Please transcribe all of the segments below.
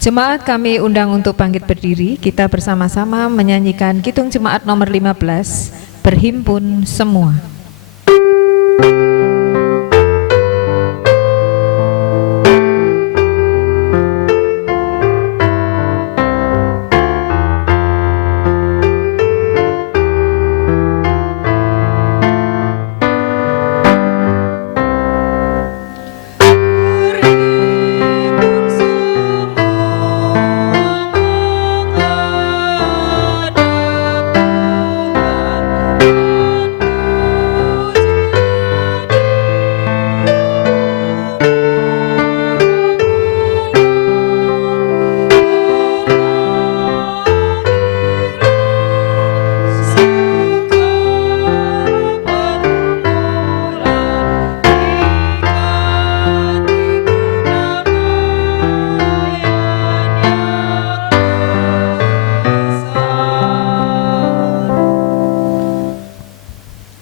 Jemaat kami undang untuk bangkit berdiri. Kita bersama-sama menyanyikan Kidung Jemaat nomor 15, Berhimpun Semua.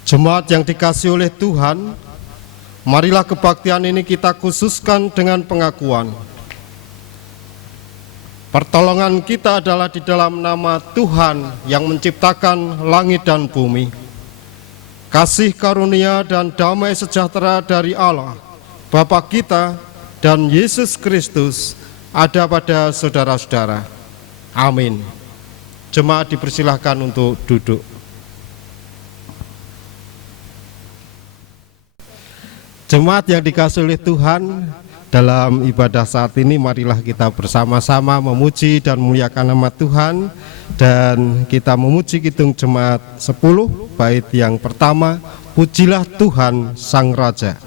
Jemaat yang dikasihi oleh Tuhan, marilah kebaktian ini kita khususkan dengan pengakuan. Pertolongan kita adalah di dalam nama Tuhan yang menciptakan langit dan bumi. Kasih karunia dan damai sejahtera dari Allah, Bapa kita dan Yesus Kristus ada pada saudara-saudara. Amin. Jemaat dipersilahkan untuk duduk. Jemaat yang dikasihi oleh Tuhan, dalam ibadah saat ini marilah kita bersama-sama memuji dan memuliakan nama Tuhan. Dan kita memuji Kidung Jemaat 10, bait yang pertama, Pujilah Tuhan Sang Raja.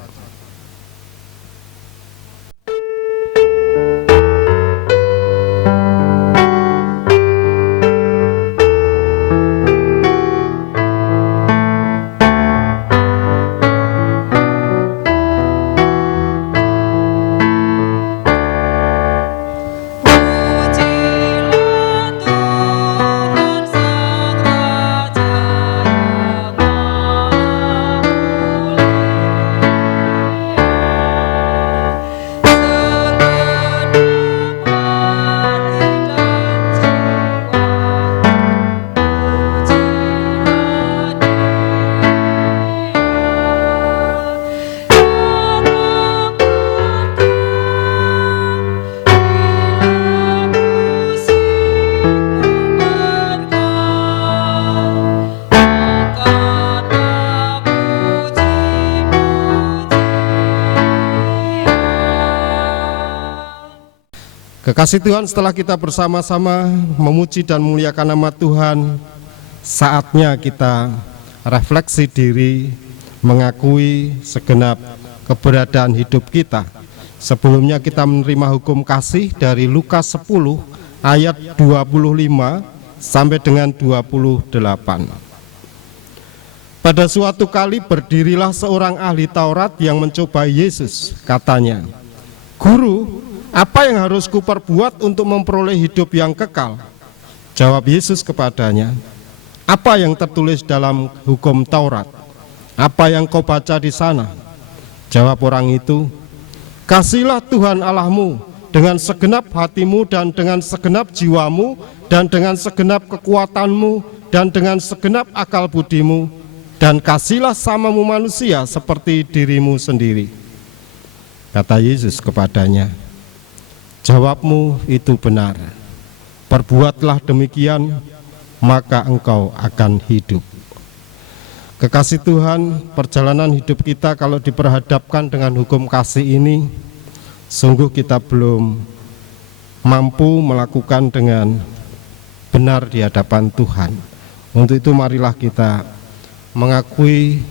Kekasih Tuhan, setelah kita bersama-sama memuji dan memuliakan nama Tuhan, saatnya kita refleksi diri, mengakui segenap keberadaan hidup kita. Sebelumnya kita menerima hukum kasih dari Lukas 10 ayat 25 sampai dengan 28. Pada suatu kali berdirilah seorang ahli Taurat yang mencobai Yesus. Katanya, "Guru, apa yang harus kuperbuat untuk memperoleh hidup yang kekal?" Jawab Yesus kepadanya, "Apa yang tertulis dalam hukum Taurat? Apa yang kau baca di sana?" Jawab orang itu, "Kasihilah Tuhan Allahmu dengan segenap hatimu dan dengan segenap jiwamu dan dengan segenap kekuatanmu dan dengan segenap akal budimu, dan kasihilah samamu manusia seperti dirimu sendiri." Kata Yesus kepadanya, "Jawabmu itu benar. Perbuatlah demikian, maka engkau akan hidup." Kekasih Tuhan, perjalanan hidup kita kalau diperhadapkan dengan hukum kasih ini, sungguh kita belum mampu melakukan dengan benar di hadapan Tuhan. Untuk itu marilah kita mengakui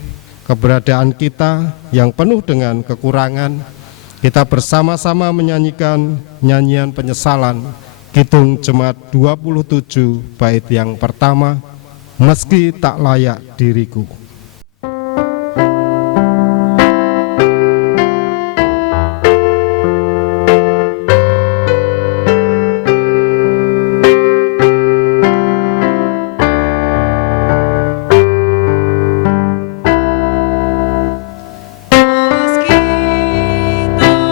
keberadaan kita yang penuh dengan kekurangan. Kita bersama-sama menyanyikan nyanyian penyesalan, Kidung Jemaat 27, bait yang pertama, Meski Tak Layak Diriku. Meski tak layak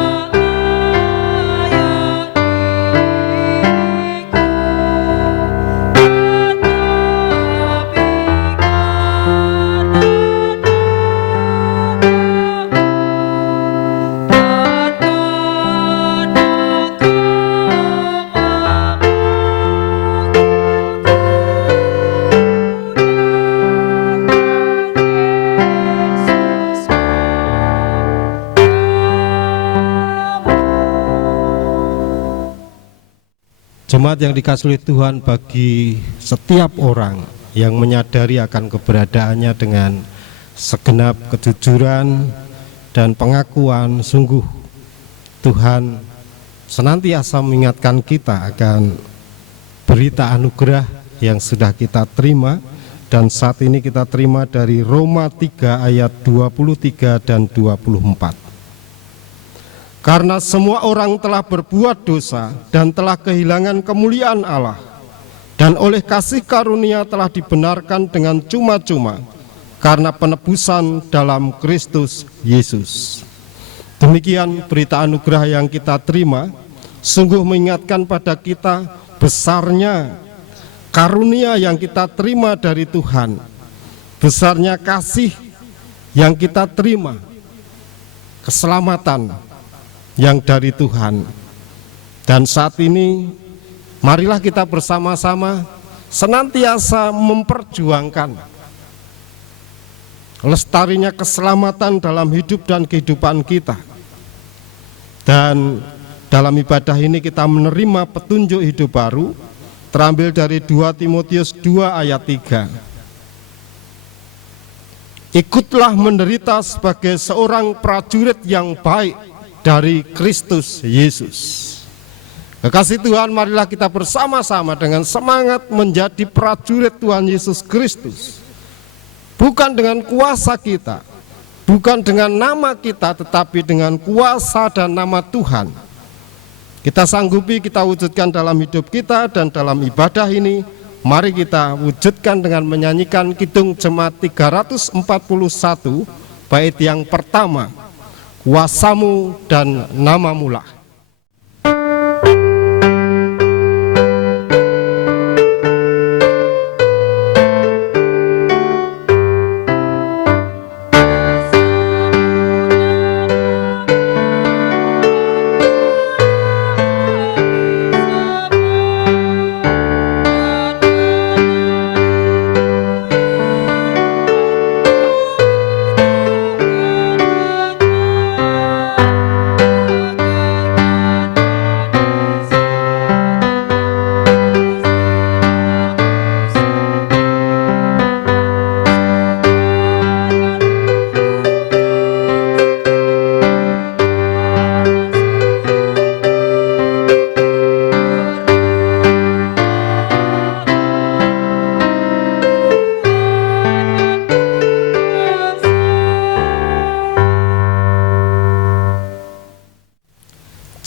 Jemaat yang dikasihi Tuhan, bagi setiap orang yang menyadari akan keberadaannya dengan segenap kejujuran dan pengakuan, sungguh Tuhan senantiasa mengingatkan kita akan berita anugerah yang sudah kita terima, dan saat ini kita terima dari Roma 3 ayat 23 dan 24. Karena semua orang telah berbuat dosa dan telah kehilangan kemuliaan Allah, dan oleh kasih karunia telah dibenarkan dengan cuma-cuma karena penebusan dalam Kristus Yesus. Demikian berita anugerah yang kita terima, sungguh mengingatkan pada kita besarnya karunia yang kita terima dari Tuhan, besarnya kasih yang kita terima, keselamatan yang dari Tuhan. Dan saat ini marilah kita bersama-sama senantiasa memperjuangkan lestarinya keselamatan dalam hidup dan kehidupan kita. Dan dalam ibadah ini kita menerima petunjuk hidup baru terambil dari 2 Timotius 2 ayat 3. Ikutlah menderita sebagai seorang prajurit yang baik dari Kristus Yesus. Kekasih Tuhan, marilah kita bersama-sama dengan semangat menjadi prajurit Tuhan Yesus Kristus. Bukan dengan kuasa kita, bukan dengan nama kita, tetapi dengan kuasa dan nama Tuhan. Kita sanggupi, kita wujudkan dalam hidup kita dan dalam ibadah ini. Mari kita wujudkan dengan menyanyikan Kidung Jemaat 341 bait yang pertama, Kuasamu dan Namamu lah.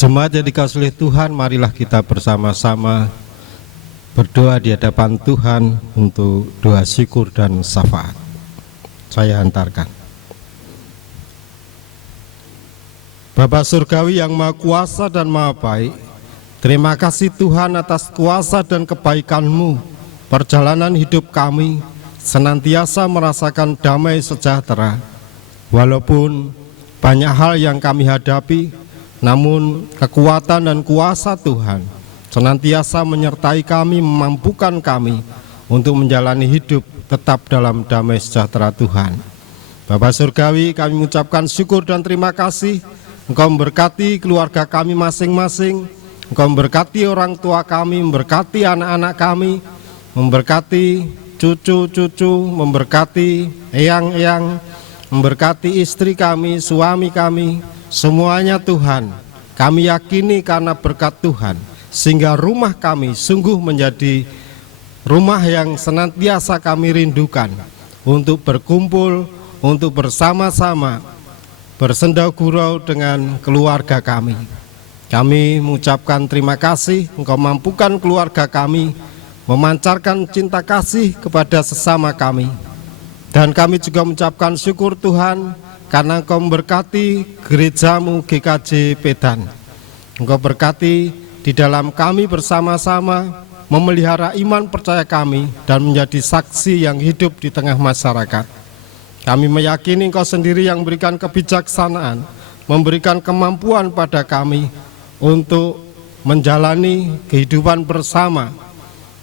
Jemaat yang dikasihi Tuhan, marilah kita bersama-sama berdoa di hadapan Tuhan untuk doa syukur dan syafaat. Saya hantarkan. Bapa Surgawi yang Maha Kuasa dan Maha Baik, terima kasih Tuhan atas kuasa dan kebaikan-Mu. Perjalanan hidup kami senantiasa merasakan damai sejahtera. Walaupun banyak hal yang kami hadapi, namun kekuatan dan kuasa Tuhan senantiasa menyertai kami, memampukan kami untuk menjalani hidup tetap dalam damai sejahtera Tuhan. Bapa Surgawi, kami mengucapkan syukur dan terima kasih. Engkau memberkati keluarga kami masing-masing, Engkau memberkati orang tua kami, memberkati anak-anak kami, memberkati cucu-cucu, memberkati eyang-eyang, memberkati istri kami, suami kami, semuanya Tuhan. Kami yakini karena berkat Tuhan, sehingga rumah kami sungguh menjadi rumah yang senantiasa kami rindukan untuk berkumpul, untuk bersama-sama bersenda gurau dengan keluarga kami. Kami mengucapkan terima kasih, Engkau mampukan keluarga kami memancarkan cinta kasih kepada sesama kami. Dan kami juga mengucapkan syukur Tuhan karena Engkau memberkati gerejamu GKJ Pedan. Engkau berkati di dalam kami bersama-sama memelihara iman percaya kami dan menjadi saksi yang hidup di tengah masyarakat. Kami meyakini Engkau sendiri yang memberikan kebijaksanaan, memberikan kemampuan pada kami untuk menjalani kehidupan bersama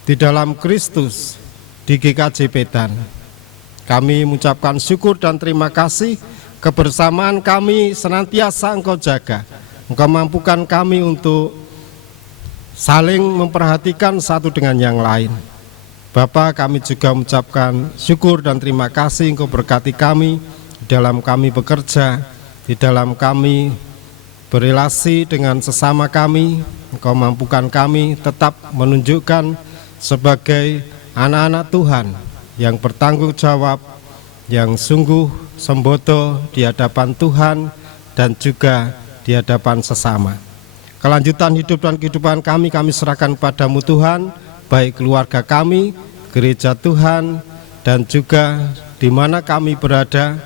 di dalam Kristus di GKJ Pedan. Kami mengucapkan syukur dan terima kasih. Kebersamaan kami senantiasa Engkau jaga. Engkau mampukan kami untuk saling memperhatikan satu dengan yang lain. Bapa, kami juga mengucapkan syukur dan terima kasih Engkau berkati kami dalam kami bekerja, di dalam kami berelasi dengan sesama kami. Engkau mampukan kami tetap menunjukkan sebagai anak-anak Tuhan yang bertanggung jawab, yang sungguh sembodo di hadapan Tuhan dan juga di hadapan sesama. Kelanjutan hidup dan kehidupan kami serahkan padamu Tuhan, baik keluarga kami, gereja Tuhan, dan juga di mana kami berada.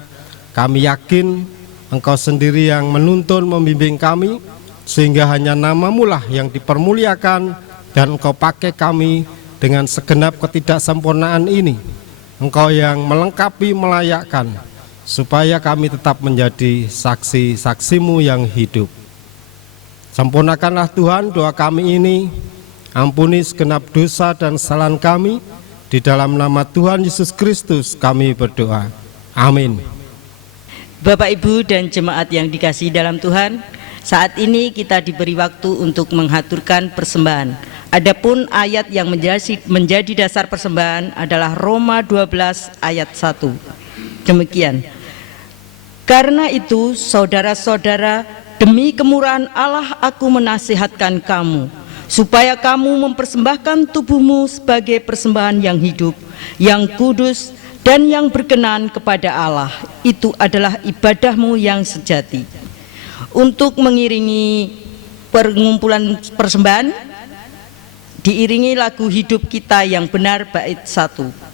Kami yakin Engkau sendiri yang menuntun membimbing kami, sehingga hanya namamu lah yang dipermuliakan, dan Engkau pakai kami dengan segenap ketidaksempurnaan ini. Engkau yang melengkapi, melayakkan, supaya kami tetap menjadi saksi-saksimu yang hidup. Sempurnakanlah Tuhan doa kami ini, ampuni segenap dosa dan kesalahan kami, di dalam nama Tuhan Yesus Kristus kami berdoa. Amin. Bapak, Ibu, dan jemaat yang dikasihi dalam Tuhan, saat ini kita diberi waktu untuk menghaturkan persembahan. Adapun ayat yang menjadi dasar persembahan adalah Roma 12 ayat 1. Demikian. Karena itu, saudara-saudara, demi kemurahan Allah aku menasihatkan kamu, supaya kamu mempersembahkan tubuhmu sebagai persembahan yang hidup, yang kudus, dan yang berkenan kepada Allah. Itu adalah ibadahmu yang sejati. Untuk mengiringi pengumpulan persembahan, diiringi lagu Hidup Kita Yang Benar bait 1.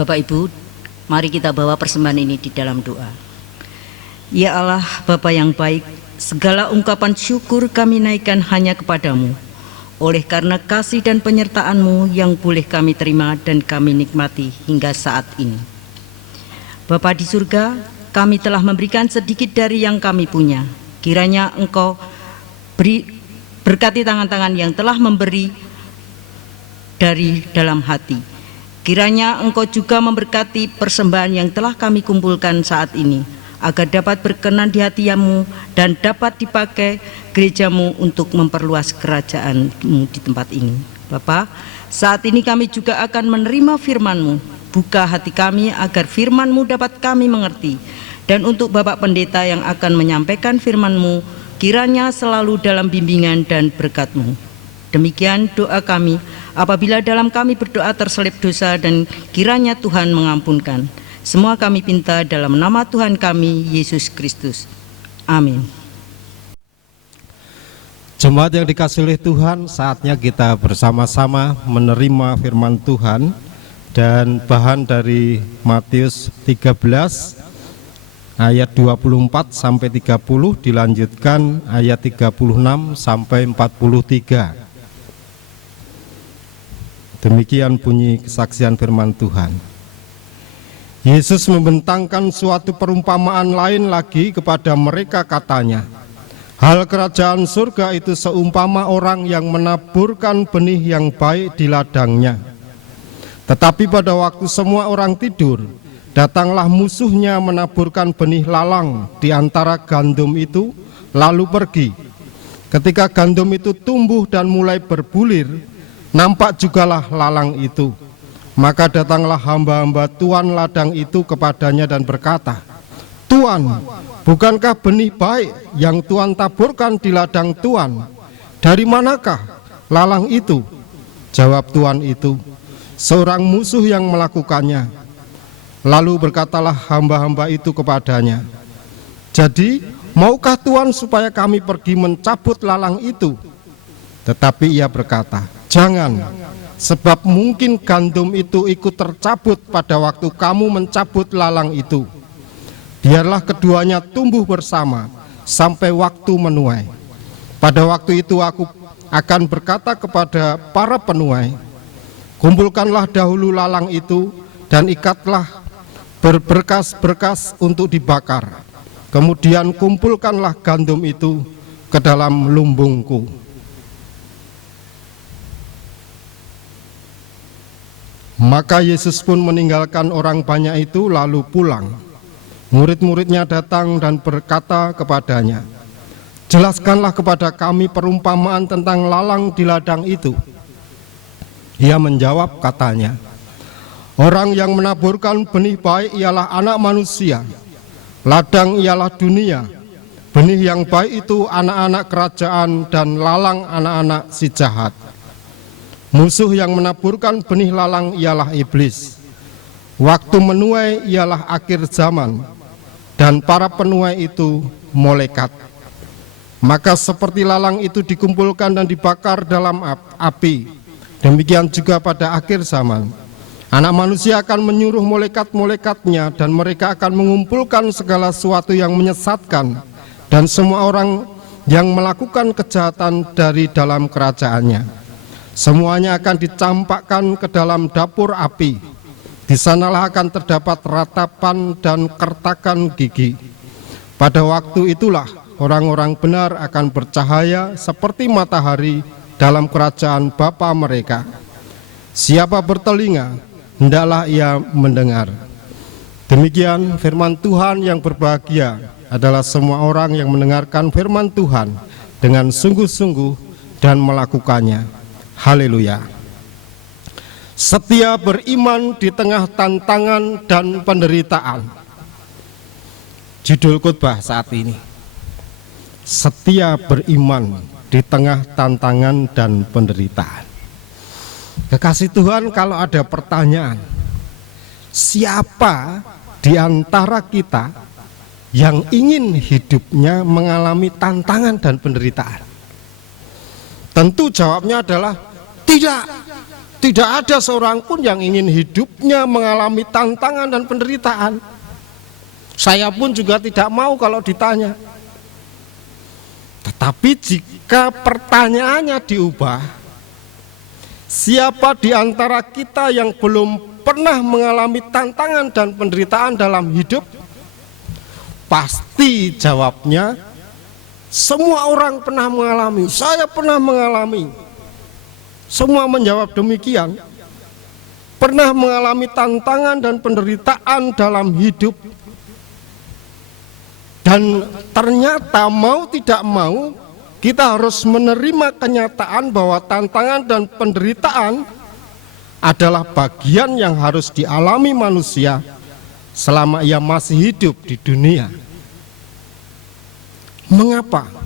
Bapak, Ibu, mari kita bawa persembahan ini di dalam doa. Ya Allah, Bapa yang baik, segala ungkapan syukur kami naikkan hanya kepadamu, oleh karena kasih dan penyertaan-Mu yang boleh kami terima dan kami nikmati hingga saat ini. Bapa di surga, kami telah memberikan sedikit dari yang kami punya. Kiranya Engkau berkati tangan-tangan yang telah memberi dari dalam hati. Kiranya Engkau juga memberkati persembahan yang telah kami kumpulkan saat ini, agar dapat berkenan di hati-Mu dan dapat dipakai gereja-Mu untuk memperluas kerajaan-Mu di tempat ini. Bapa, saat ini kami juga akan menerima firman-Mu. Buka hati kami agar firman-Mu dapat kami mengerti. Dan untuk Bapak Pendeta yang akan menyampaikan firman-Mu, kiranya selalu dalam bimbingan dan berkat-Mu. Demikian doa kami apabila dalam kami berdoa terselip dosa, dan kiranya Tuhan mengampunkan. Semua kami pinta dalam nama Tuhan kami, Yesus Kristus. Amin. Jemaat yang dikasihi oleh Tuhan, saatnya kita bersama-sama menerima firman Tuhan, dan bahan dari Matius 13 ayat 24 sampai 30, dilanjutkan ayat 36 sampai 43. Demikian bunyi kesaksian firman Tuhan. Yesus membentangkan suatu perumpamaan lain lagi kepada mereka, katanya, hal kerajaan surga itu seumpama orang yang menaburkan benih yang baik di ladangnya. Tetapi pada waktu semua orang tidur, datanglah musuhnya menaburkan benih lalang di antara gandum itu, lalu pergi. Ketika gandum itu tumbuh dan mulai berbulir, nampak jugalah lalang itu. Maka datanglah hamba-hamba tuan ladang itu kepadanya dan berkata, Tuan, bukankah benih baik yang Tuan taburkan di ladang Tuan? Dari manakah lalang itu? Jawab tuan itu, seorang musuh yang melakukannya. Lalu berkatalah hamba-hamba itu kepadanya, "Jadi, maukah Tuhan supaya kami pergi mencabut lalang itu?" Tetapi ia berkata, "Jangan, sebab mungkin gandum itu ikut tercabut pada waktu kamu mencabut lalang itu. Biarlah keduanya tumbuh bersama sampai waktu menuai. Pada waktu itu aku akan berkata kepada para penuai, kumpulkanlah dahulu lalang itu dan ikatlah berberkas-berkas untuk dibakar. Kemudian kumpulkanlah gandum itu ke dalam lumbungku." Maka Yesus pun meninggalkan orang banyak itu lalu pulang. Murid-muridnya datang dan berkata kepadanya, "Jelaskanlah kepada kami perumpamaan tentang lalang di ladang itu." Ia menjawab katanya, "Orang yang menaburkan benih baik ialah anak manusia. Ladang ialah dunia. Benih yang baik itu anak-anak kerajaan dan lalang anak-anak si jahat. Musuh yang menaburkan benih lalang ialah iblis. Waktu menuai ialah akhir zaman, dan para penuai itu malaikat. Maka seperti lalang itu dikumpulkan dan dibakar dalam api, demikian juga pada akhir zaman. Anak manusia akan menyuruh malaikat-malaikatnya, dan mereka akan mengumpulkan segala sesuatu yang menyesatkan dan semua orang yang melakukan kejahatan dari dalam kerajaannya. Semuanya akan dicampakkan ke dalam dapur api. Di sanalah akan terdapat ratapan dan kertakan gigi. Pada waktu itulah orang-orang benar akan bercahaya seperti matahari dalam kerajaan Bapa mereka. Siapa bertelinga, hendaklah ia mendengar." Demikian firman Tuhan. Yang berbahagia adalah semua orang yang mendengarkan firman Tuhan dengan sungguh-sungguh dan melakukannya. Haleluya. Setia beriman di tengah tantangan dan penderitaan. Judul khotbah saat ini, setia beriman di tengah tantangan dan penderitaan. Kekasih Tuhan, kalau ada pertanyaan, siapa di antara kita yang ingin hidupnya mengalami tantangan dan penderitaan? Tentu jawabnya adalah tidak ada seorang pun yang ingin hidupnya mengalami tantangan dan penderitaan. Saya pun juga tidak mau kalau ditanya. Tetapi jika pertanyaannya diubah, siapa di antara kita yang belum pernah mengalami tantangan dan penderitaan dalam hidup? Pasti jawabnya, semua orang pernah mengalami, saya pernah mengalami. Semua menjawab demikian. Pernah mengalami tantangan dan penderitaan dalam hidup. Dan ternyata mau tidak mau, kita harus menerima kenyataan bahwa tantangan dan penderitaan adalah bagian yang harus dialami manusia selama ia masih hidup di dunia. Mengapa?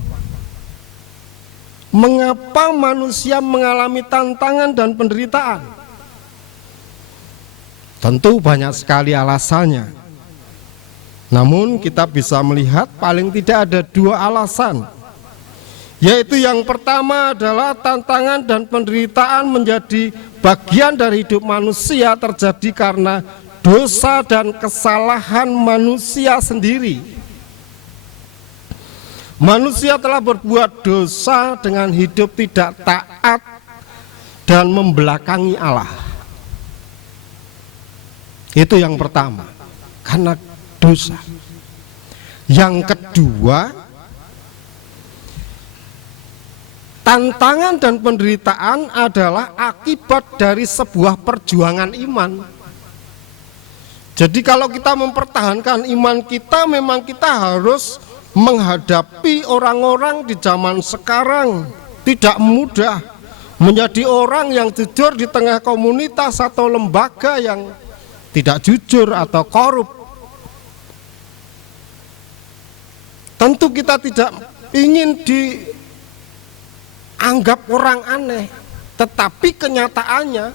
Mengapa manusia mengalami tantangan dan penderitaan? Tentu banyak sekali alasannya. Namun kita bisa melihat paling tidak ada dua alasan. Yaitu yang pertama adalah tantangan dan penderitaan menjadi bagian dari hidup manusia terjadi karena dosa dan kesalahan manusia sendiri. Manusia telah berbuat dosa dengan hidup tidak taat dan membelakangi Allah. Itu yang pertama, karena dosa. Yang kedua, tantangan dan penderitaan adalah akibat dari sebuah perjuangan iman. Jadi kalau kita mempertahankan iman kita, memang kita harus menghadapi orang-orang di zaman sekarang. Tidak mudah menjadi orang yang jujur di tengah komunitas atau lembaga yang tidak jujur atau korup. Tentu kita tidak ingin dianggap orang aneh, tetapi kenyataannya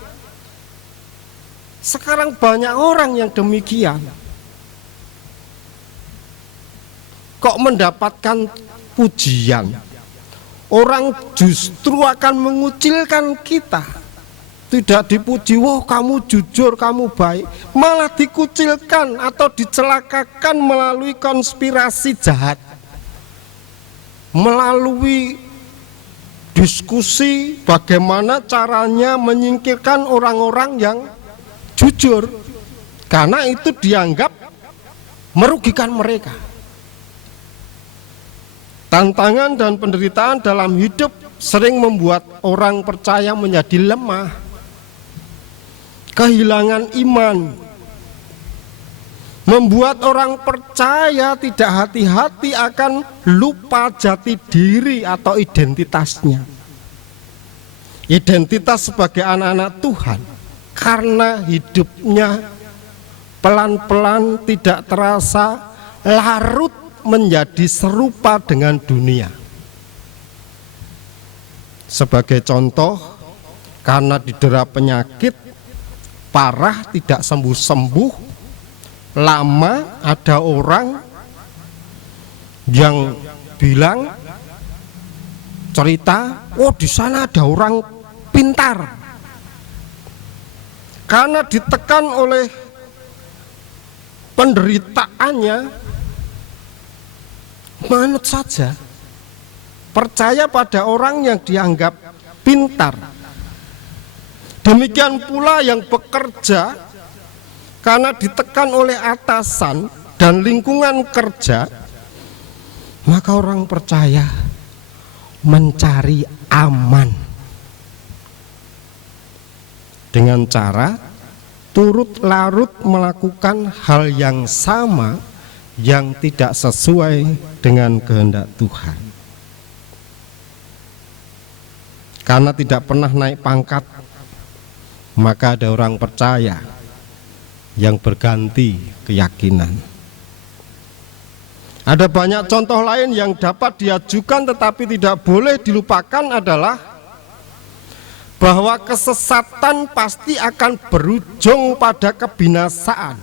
Sekarang banyak orang yang demikian. Kok mendapatkan pujian, orang justru akan mengucilkan kita. Tidak dipuji, wah kamu jujur, kamu baik, malah dikucilkan atau dicelakakan melalui konspirasi jahat, melalui diskusi bagaimana caranya menyingkirkan orang-orang yang jujur, karena itu dianggap merugikan mereka. Tantangan dan penderitaan dalam hidup sering membuat orang percaya menjadi lemah, kehilangan iman, membuat orang percaya tidak hati-hati akan lupa jati diri atau identitasnya. Identitas sebagai anak-anak Tuhan, karena hidupnya pelan-pelan tidak terasa larut menjadi serupa dengan dunia. Sebagai contoh, karena didera penyakit parah tidak sembuh-sembuh, lama ada orang yang bilang, cerita, oh di sana ada orang pintar. Karena ditekan oleh penderitaannya, manut saja, percaya pada orang yang dianggap pintar. Demikian pula yang bekerja, karena ditekan oleh atasan dan lingkungan kerja, maka orang percaya mencari aman dengan cara turut larut melakukan hal yang sama yang tidak sesuai dengan kehendak Tuhan. Karena tidak pernah naik pangkat, maka ada orang percaya yang berganti keyakinan. Ada banyak contoh lain yang dapat diajukan tetapi tidak boleh dilupakan adalah bahwa kesesatan pasti akan berujung pada kebinasaan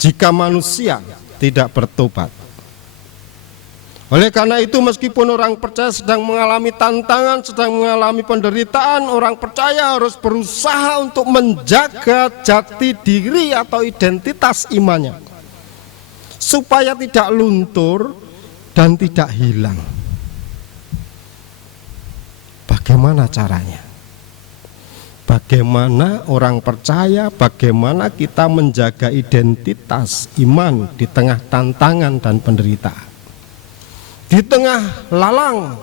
jika manusia tidak bertobat. Oleh karena itu, meskipun orang percaya sedang mengalami tantangan, sedang mengalami penderitaan, orang percaya harus berusaha untuk menjaga jati diri atau identitas imannya supaya tidak luntur dan tidak hilang. Bagaimana caranya? Bagaimana orang percaya, bagaimana kita menjaga identitas iman di tengah tantangan dan penderitaan, di tengah lalang,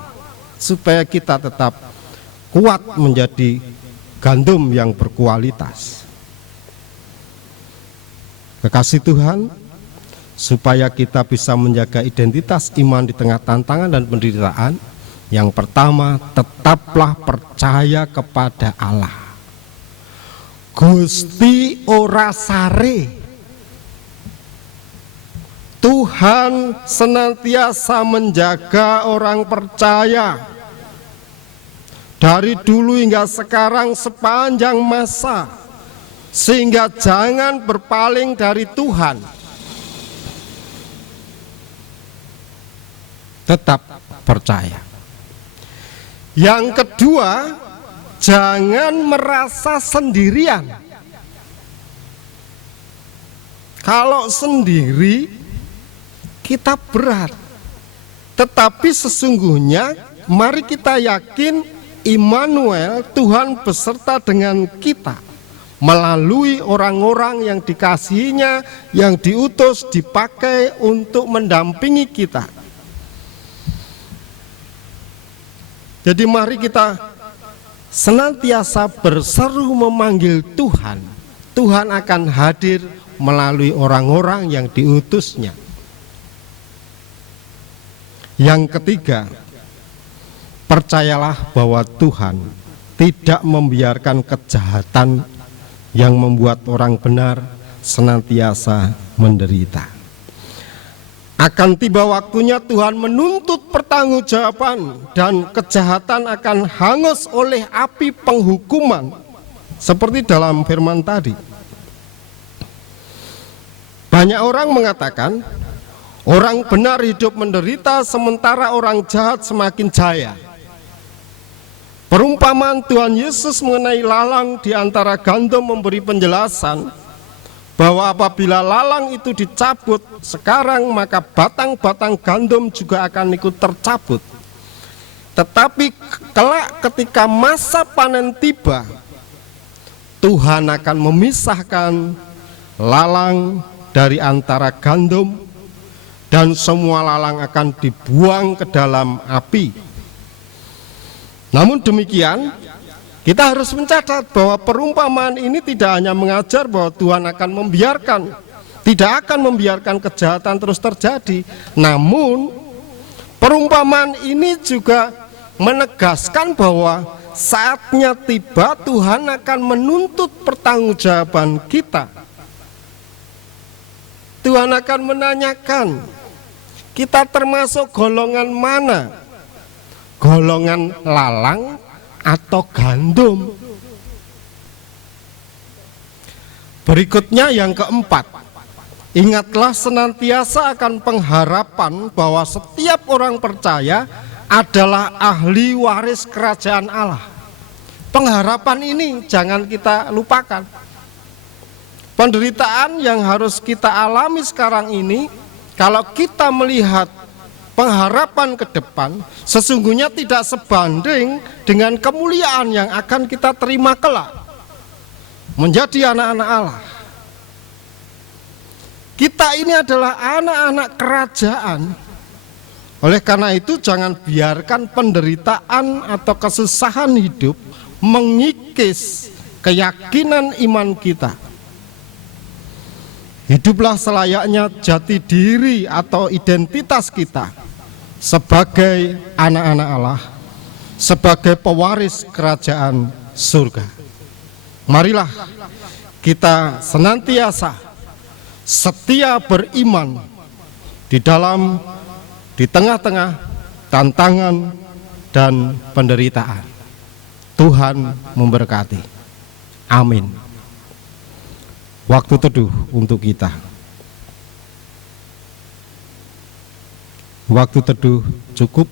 supaya kita tetap kuat menjadi gandum yang berkualitas. Kekasih Tuhan, supaya kita bisa menjaga identitas iman di tengah tantangan dan penderitaan, yang pertama, tetaplah percaya kepada Allah. Gusti ora sare. Tuhan senantiasa menjaga orang percaya dari dulu hingga sekarang sepanjang masa, sehingga jangan berpaling dari Tuhan. Tetap percaya. Yang kedua, jangan merasa sendirian. Kalau sendiri kita berat, tetapi sesungguhnya mari kita yakin Immanuel, Tuhan beserta dengan kita melalui orang-orang yang dikasihinya, yang diutus, dipakai untuk mendampingi kita. Jadi mari kita senantiasa berseru memanggil Tuhan. Tuhan akan hadir melalui orang-orang yang diutusnya. Yang ketiga, percayalah bahwa Tuhan tidak membiarkan kejahatan yang membuat orang benar senantiasa menderita. Akan tiba waktunya Tuhan menuntut pertanggungjawaban dan kejahatan akan hangus oleh api penghukuman. seperti dalam firman tadi. Banyak orang mengatakan orang benar hidup menderita sementara orang jahat semakin jaya. Perumpamaan Tuhan Yesus mengenai lalang di antara gandum memberi penjelasan bahwa apabila lalang itu dicabut sekarang, maka batang-batang gandum juga akan ikut tercabut. Tetapi kelak ketika masa panen tiba, Tuhan akan memisahkan lalang dari antara gandum, dan semua lalang akan dibuang ke dalam api. Namun demikian, kita harus mencatat bahwa perumpamaan ini tidak hanya mengajar bahwa Tuhan tidak akan membiarkan kejahatan terus terjadi. Namun perumpamaan ini juga menegaskan bahwa saatnya tiba Tuhan akan menuntut pertanggungjawaban kita. Tuhan akan menanyakan, kita termasuk golongan mana? Golongan lalang atau gandum? Berikutnya yang keempat, ingatlah senantiasa akan pengharapan bahwa setiap orang percaya adalah ahli waris kerajaan Allah. Pengharapan ini jangan kita lupakan. Penderitaan yang harus kita alami sekarang ini, kalau kita melihat pengharapan ke depan, sesungguhnya tidak sebanding dengan kemuliaan yang akan kita terima kelak menjadi anak-anak Allah. Kita ini adalah anak-anak kerajaan. Oleh karena itu jangan biarkan penderitaan atau kesusahan hidup mengikis keyakinan iman kita. Hiduplah selayaknya jati diri atau identitas kita sebagai anak-anak Allah, sebagai pewaris kerajaan surga. Marilah kita senantiasa setia beriman di tengah-tengah tantangan dan penderitaan. Tuhan memberkati. Amin. Waktu teduh untuk kita. Waktu teduh cukup.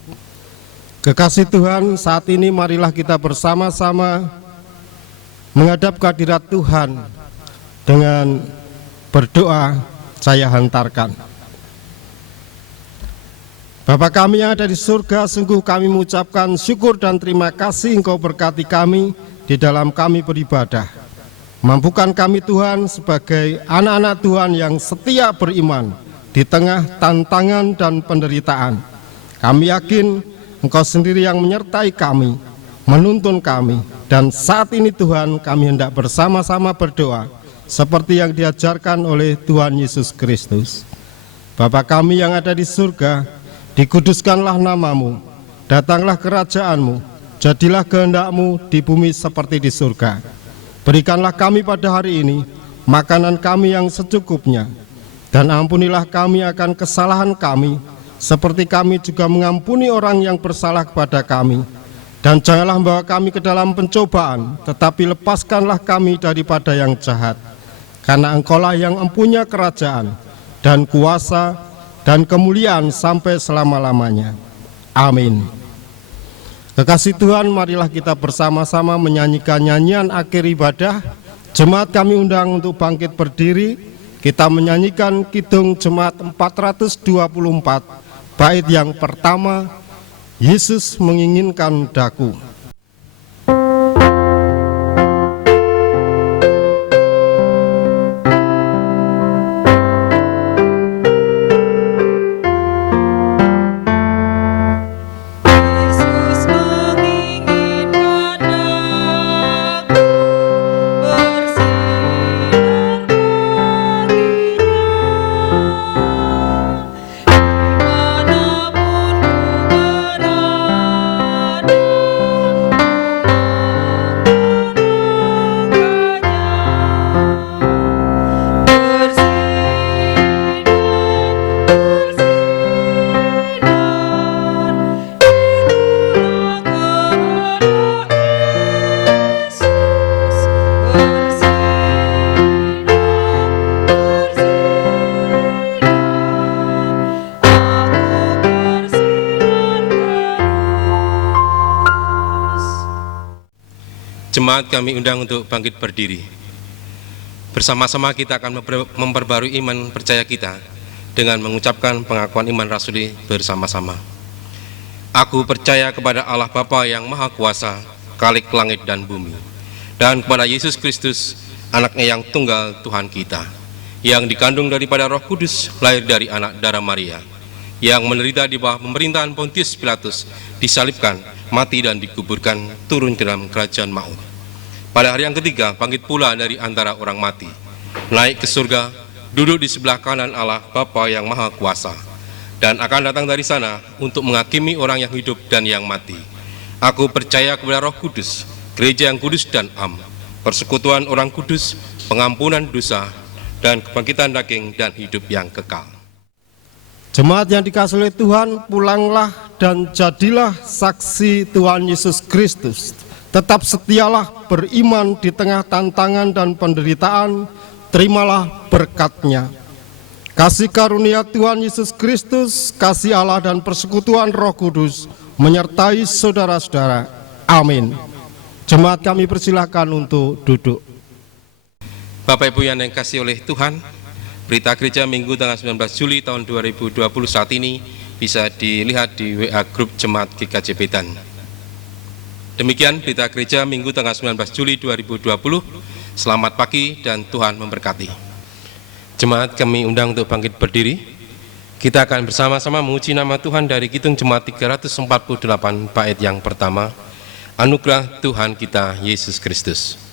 Kekasih Tuhan, saat ini marilah kita bersama-sama menghadap kehadirat Tuhan dengan berdoa. Saya hantarkan. Bapa kami yang ada di surga, sungguh kami mengucapkan syukur dan terima kasih Engkau berkati kami di dalam kami beribadah. Mampukan kami Tuhan sebagai anak-anak Tuhan yang setia beriman di tengah tantangan dan penderitaan. Kami yakin Engkau sendiri yang menyertai kami, menuntun kami, dan saat ini Tuhan kami hendak bersama-sama berdoa seperti yang diajarkan oleh Tuhan Yesus Kristus. Bapa kami yang ada di surga, dikuduskanlah namamu, datanglah kerajaanmu, jadilah kehendak-Mu di bumi seperti di surga. Berikanlah kami pada hari ini makanan kami yang secukupnya, dan ampunilah kami akan kesalahan kami, seperti kami juga mengampuni orang yang bersalah kepada kami. Dan janganlah membawa kami ke dalam pencobaan, tetapi lepaskanlah kami daripada yang jahat. Karena Engkaulah yang mempunyai kerajaan dan kuasa dan kemuliaan sampai selama-lamanya. Amin. Kekasih Tuhan, marilah kita bersama-sama menyanyikan nyanyian akhir ibadah. Jemaat kami undang untuk bangkit berdiri. Kita menyanyikan Kidung Jemaat 424, bait yang pertama, Yesus menginginkan daku. Dimanapun ku berada, Jemaat kami undang untuk bangkit berdiri. Bersama-sama kita akan memperbarui iman percaya kita dengan mengucapkan pengakuan iman rasuli bersama-sama. Aku percaya kepada Allah Bapa yang Maha Kuasa, Khalik langit dan bumi, dan kepada Yesus Kristus, anaknya yang tunggal Tuhan kita, yang dikandung daripada Roh Kudus, lahir dari anak darah Maria, yang menderita di bawah pemerintahan Pontius Pilatus, disalibkan, mati dan dikuburkan, turun ke dalam kerajaan maut. Pada hari yang ketiga, bangkit pula dari antara orang mati, naik ke surga, duduk di sebelah kanan Allah Bapa yang Maha Kuasa, dan akan datang dari sana untuk menghakimi orang yang hidup dan yang mati. Aku percaya kepada Roh Kudus, gereja yang kudus dan am, persekutuan orang kudus, pengampunan dosa, dan kebangkitan daging dan hidup yang kekal. Jemaat yang dikasihi oleh Tuhan, pulanglah dan jadilah saksi Tuhan Yesus Kristus. Tetap setialah beriman di tengah tantangan dan penderitaan, terimalah berkat-Nya. Kasih karunia Tuhan Yesus Kristus, kasih Allah dan persekutuan Roh Kudus menyertai saudara-saudara. Amin. Jemaat kami persilahkan untuk duduk. Bapak Ibu yang dikasihi oleh Tuhan, berita gereja Minggu tanggal 19 Juli tahun 2020 saat ini bisa dilihat di WA Grup Jemaat GKJ Betan. Demikian berita gereja Minggu tanggal 19 Juli 2020. Selamat pagi dan Tuhan memberkati. Jemaat kami undang untuk bangkit berdiri. Kita akan bersama-sama menguji nama Tuhan dari Kidung Jemaat 348 bait yang pertama. Anugerah Tuhan kita Yesus Kristus.